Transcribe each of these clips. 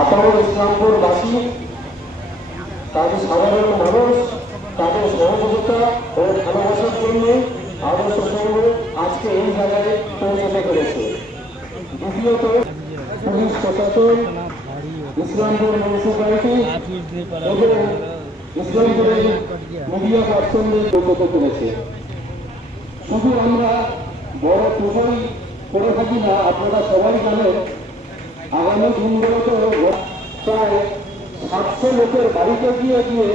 আপামর ইসলামপুরবাসী, তাদের সাধারণ মানুষ তাদের সহযোগিতা ও ভালোবাসার জন্য আদর্শ সংঘ আজকে এই জায়গায় পৌঁছাতে পেরেছে। দ্বিতীয়ত, পুলিশ প্রশাসন, ইসলামপুর মিউনিসিপ্যালিটি এবং ইসলামপুরের মিডিয়া পার্সনদের পৌঁছাতে পেরেছে। শুধু আমরা বড় পুজোই করে থাকি না, আপনারা সবাই জানেন আগামী দিনগুলোতে প্রায় 700 লোকের বাড়িতে গিয়ে গিয়ে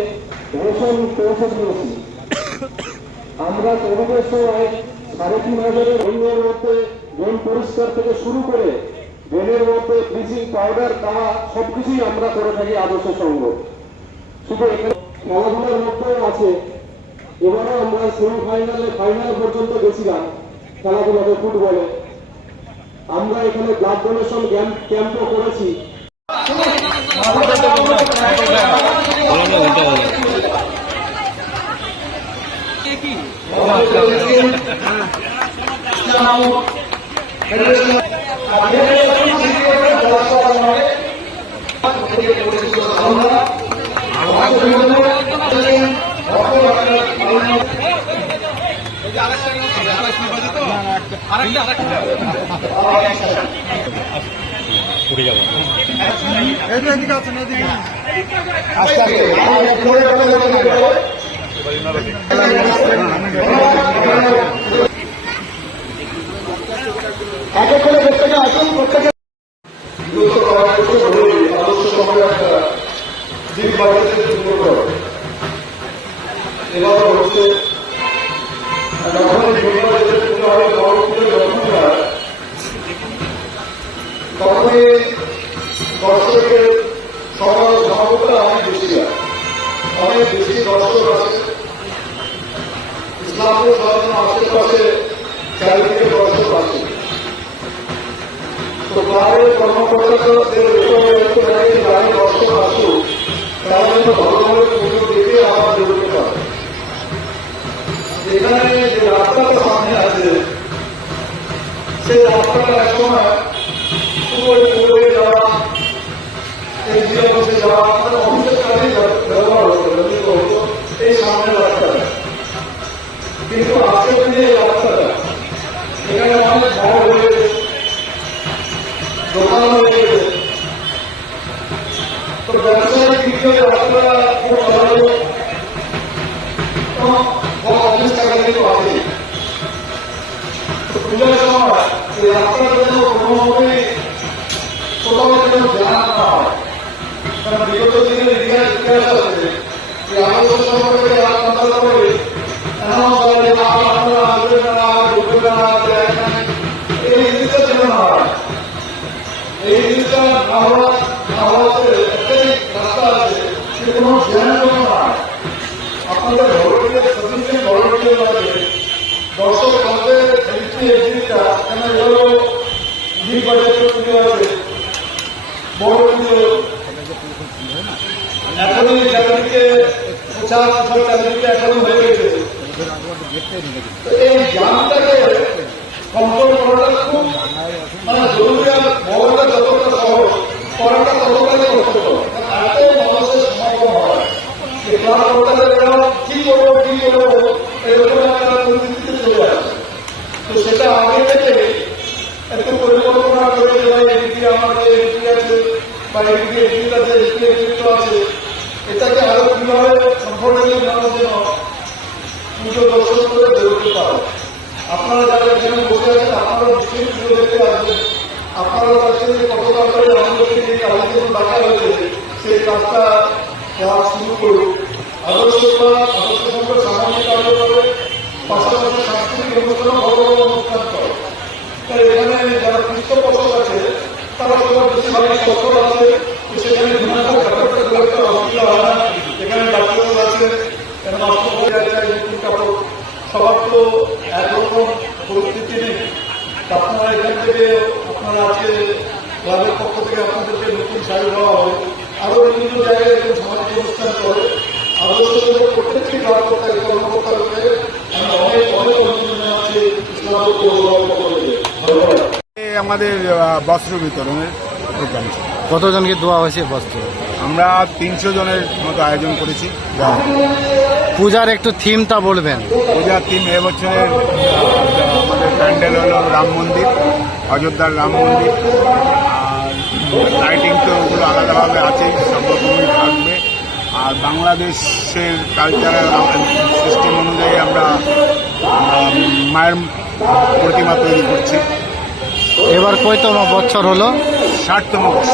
রেশন পৌঁছে দিয়েছি। আমরা কোভিডের সময় 3,500 রোগীর মধ্যে ড্রেন পরিষ্কার থেকে শুরু করে ড্রেনের মধ্যে ব্লিচিং পাউডার দেওয়া সবকিছুই আমরা করে থাকি আদর্শ সংঘ। শুধু এখানে খেলাধুলার মধ্যেও আছে। এবারও আমরা সেমিফাইনালে ফাইনাল পর্যন্ত গেছিলাম খেলাধুলাতে, ফুটবলে। আমরা এখানে ব্লাড ডোনেশন ক্যাম্পও করেছি। উঠে যাবো এবার হচ্ছে তখনই দর্শকের সমাগমটা অনেক বেশি হয়, অনেক বেশি দর্শক আছে। ইসলামপুর শহরের আশেপাশে চারিদিকে দর্শক আছে। তো ক্লাবের কর্মকর্তাদের যারা দর্শক আসুক, তারা কিন্তু ভালোভাবে পুজো দেখে আবার বেরোতে পারে। এখানে যে রাস্তাটা সামনে আছে, সেই রাস্তাটা একসময় পুকুরে যাওয়া, এই জিয়া বসে যাওয়া, অফিসের কাজে ব্যবহার হতো এই সামনের রাস্তাটা। কিন্তু আজকের দিনে এই রাস্তাটা এখানে অনেক বড় হয়ে গেছে, দোকান হয়ে গেছে। তো ব্যবসায়িক দিক থেকে রাস্তাটা খুব ভালো, অফিস টাকা কিন্তু আছে। পূজার সময় এই রাস্তার জন্য কোনোভাবেই কোথাও যেন জানা না হয়। কারণ বিগত দিনের ইতিহাস আছে যে আদর্শ সম্পর্কে আলোচনা করে আপনারা আসবেন না, ঢুকবে না, এই জিনিসটা যেন না হয়। এই জিনিসটা না হওয়াতে একটাই রাস্তা আছে, সে কোনো জ্ঞান যেন না হয়। আপনাদের ভলেন্টিয়ার সাফিসিয়েন্ট ভলেন্টিয়ার লাগবে, দর্শক আসবে এই জিনিসটা কেন এগুলো দুই বাজেট পুজো আছে, বড় পুজো এখনই চারিদিকে চারিদিকে এখনো হয়ে গেছে। এই জ্ঞানটাকে কন্ট্রোল করাটা খুব জরুরি। আর বড়টা যতটা সহজ, করাটা ততটাই কষ্টকর। এত মানুষের সমাগম হয়, ক্লাব কর্তারা কি করবো এরকম একটা পরিস্থিতিতে চলে আসে। তো সেটা আগে থেকে একটু পরিকল্পনা করে এদিকে আমাদের এদিকে আছে বা এদিকে এদিকে আছে, এদিকে এদিকে আছে, এটাকে আরো কিভাবে কমফোর্টেবল মানুষ যেন পুজো দর্শন করে বেরোতে পারে। আপনারা যারা এখানে বসে আছেন, আপনারা নিশ্চয়ই পুজো দেখতে আসবেন। আপনারা চাচ্ছেন যে কত তাড়াতাড়ি আমাদেরকে যে কাজের জন্য ডাকা হয়েছে সেই কাজটা দেওয়া শুরু করুক। আদর্শ সংখ্যা সামাজিক কার্য করে, পাশাপাশি সাংস্কৃতিক অনুষ্ঠান, বড় বড় অনুষ্ঠান করে। তাই এখানে যারা পৃষ্ঠপোষক আছে তারা সবার বেশিরভাগ সফল আছে। সেখানে ব্যাপারটা অসুবিধা হয় না। এখানে ডাক্তার আছে, কাপড়, সবার তো একরকম পরিস্থিতি নেই। আপনারা এখান থেকে আপনারা আজকে ক্লাবের পক্ষ থেকে আপনাদেরকে নতুন শাড়ি দেওয়া হবে। আরো বিভিন্ন জায়গায় এরকম সামাজিক অনুষ্ঠান করে। আদর্শ প্রত্যেকটি ক্লাব কর্মকর্তাকে আমি অনেক অভিনন্দন জানাচ্ছি ইসলামপুর পৌরসভার পক্ষ থেকে। ধন্যবাদ। আমাদের বস্ত্র বিতরণের প্রোগ্রাম ছিল। কতজনকে দেওয়া হয়েছে বস্ত্র? আমরা 300 জনের মতো আয়োজন করেছি। পূজার একটু থিমটা বলবেন। পূজার থিম এবছরের আমাদের প্যান্ডেল হলো রাম মন্দির, অযোধ্যার রাম মন্দির। আর লাইটিং তো ওগুলো আলাদাভাবে আছেই, সব রকমই থাকবে। আর বাংলাদেশের কালচারাল সিস্টেম অনুযায়ী আমরা মায়ের প্রতিমা তৈরি করছি। এবার কয়তম বছর হলো? 60তম বর্ষ।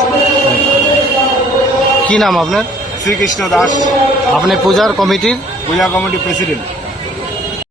কি নাম আপনার? শ্রীকৃষ্ণ দাস, আপনি পূজার কমিটির? পূজা কমিটি প্রেসিডেন্ট।